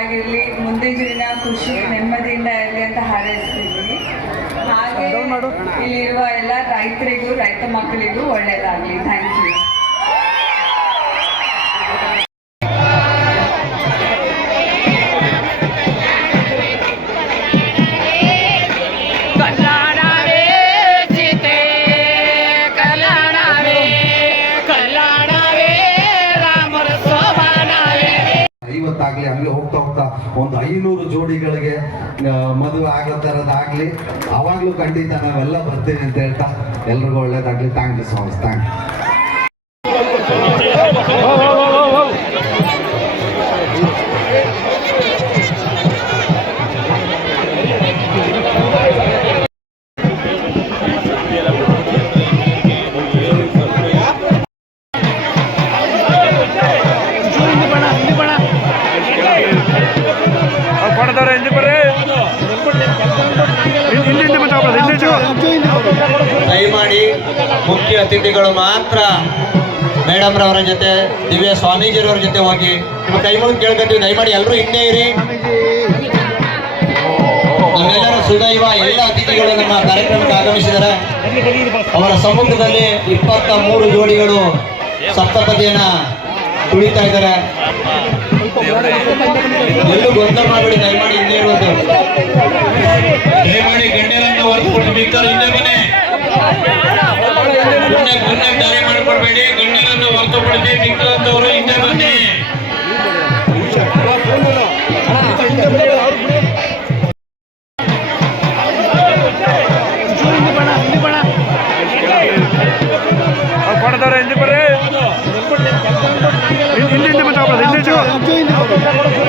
ಚೆನ್ನಾಗಿರಲಿ, ಮುಂದಿನ ಜೀವನ ಖುಷಿ ನೆಮ್ಮದಿಯಿಂದ ಇರಲಿ ಅಂತ ಹಾರೈಸ್ತಿದ್ದೀನಿ. ಹಾಗೆ ಇಲ್ಲಿರುವ ಎಲ್ಲ ರೈತರಿಗೂ ರೈತ ಮಕ್ಕಳಿಗೂ ಒಳ್ಳೆಯದಾಗಲಿ. Thank you. ಆಗಲಿ ಹಂಗೆ ಹೋಗ್ತಾ ಹೋಗ್ತಾ ಒಂದು 500 ಜೋಡಿಗಳಿಗೆ ಮದುವೆ ಆಗೋ ಥರದ್ದಾಗಲಿ, ಅವಾಗಲೂ ಖಂಡಿತ ನಾವೆಲ್ಲ ಬರ್ತೀವಿ ಅಂತ ಹೇಳ್ತಾ ಎಲ್ರಿಗೂ ಒಳ್ಳೇದಾಗಲಿ. Thank you so much. Thank ದಯಮಾಡಿ ಮುಖ್ಯ ಅತಿಥಿಗಳು ಮಾತ್ರ ಮೇಡಮ್ ರವರ ಜೊತೆ, ದಿವ್ಯ ಸ್ವಾಮೀಜಿರವ್ರ ಜೊತೆ ಹೋಗಿ ನಿಮ್ಮ ಕೈ ಮುಗಿದು ಕೇಳ್ಕೊತೀವಿ. ದಯಮಾಡಿ ಎಲ್ಲರೂ ಹಿಂದೆ ಇರಿ. ನಮ್ಮೆಲ್ಲರ ಸುದೈವ ಎಲ್ಲ ಅತಿಥಿಗಳು ನಮ್ಮ ಕಾರ್ಯಕ್ರಮಕ್ಕೆ ಆಗಮಿಸಿದ್ದಾರೆ. ಅವರ ಸಮ್ಮುಖದಲ್ಲಿ 23 ಜೋಡಿಗಳು ಸಪ್ತಪದಿಯನ್ನ ತುಳಿತಾ ಇದ್ದಾರೆ. ಎಲ್ಲೂ ಗೊಂದಲ ಮಾಡಬೇಡಿ, ದಯಮಾಡಿ ಹಿಂದೆ ಇರುವುದು. ದಯಮಾಡಿ ಗಣ್ಯರನ್ನು ಹೊರತುಪಡಿಸಿ ಮಿಕ್ಕರು ಹಿಂದೆ ಬನ್ನಿ. ಮುಂದೆ ದಾರಿ ಮಾಡಿಕೊಡ್ಬೇಡಿ. ಗಣ್ಯರನ್ನು ಹೊರತುಪಡಿಸಿ ಮಿಕ್ಕರಂತವರು ಹಿಂದೆ ಬನ್ನಿ.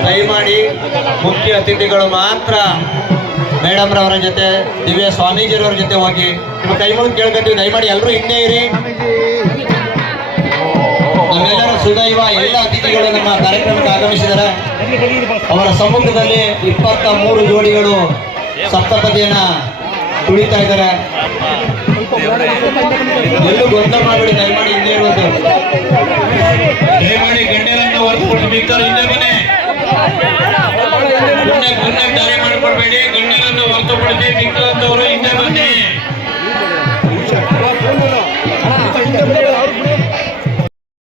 ದಯಮಾಡಿ ಮುಖ್ಯ ಅತಿಥಿಗಳು ಮಾತ್ರ ಮೇಡಮ್ ರವರ ಜೊತೆ, ದಿವ್ಯ ಸ್ವಾಮೀಜಿರವ್ರ ಜೊತೆ ಹೋಗಿ ನಿಮ್ಮ ಕೈ ಮುಗಿದು ಕೇಳ್ಕೊತೀವಿ. ದಯಮಾಡಿ ಎಲ್ಲರೂ ಹಿಂದೆ ಇರಿ. ನಮ್ಮೆಲ್ಲರ ಸುದೈವ ಎಲ್ಲ ಅತಿಥಿಗಳು ನಮ್ಮ ಕಾರ್ಯಕ್ರಮಕ್ಕೆ ಆಗಮಿಸಿದ್ದಾರೆ. ಅವರ ಸಮ್ಮುಖದಲ್ಲಿ 23 ಜೋಡಿಗಳು ಸಪ್ತಪದಿಯನ್ನ ತುಳಿತಾ ಇದ್ದಾರೆ. ಎಲ್ಲೂ ಗೊಂದಲ ಮಾಡಬೇಡಿ, ದಯಮಾಡಿ ಹಿಂದೆ ಇರುವುದು. ದಯಮಾಡಿ ಗಣ್ಯರನ್ನು ಹೊರತುಪಡಿಸಿ ಮಿಕ್ಕರು ಹಿಂದೆ ಬನ್ನಿ. ಮುಂದೆ ದಾರಿ ಮಾಡಿಕೊಡ್ಬೇಡಿ. ಗಣ್ಯರನ್ನು ಹೊರತುಪಡಿಸಿ ಮಿಕ್ಕರಂತವರು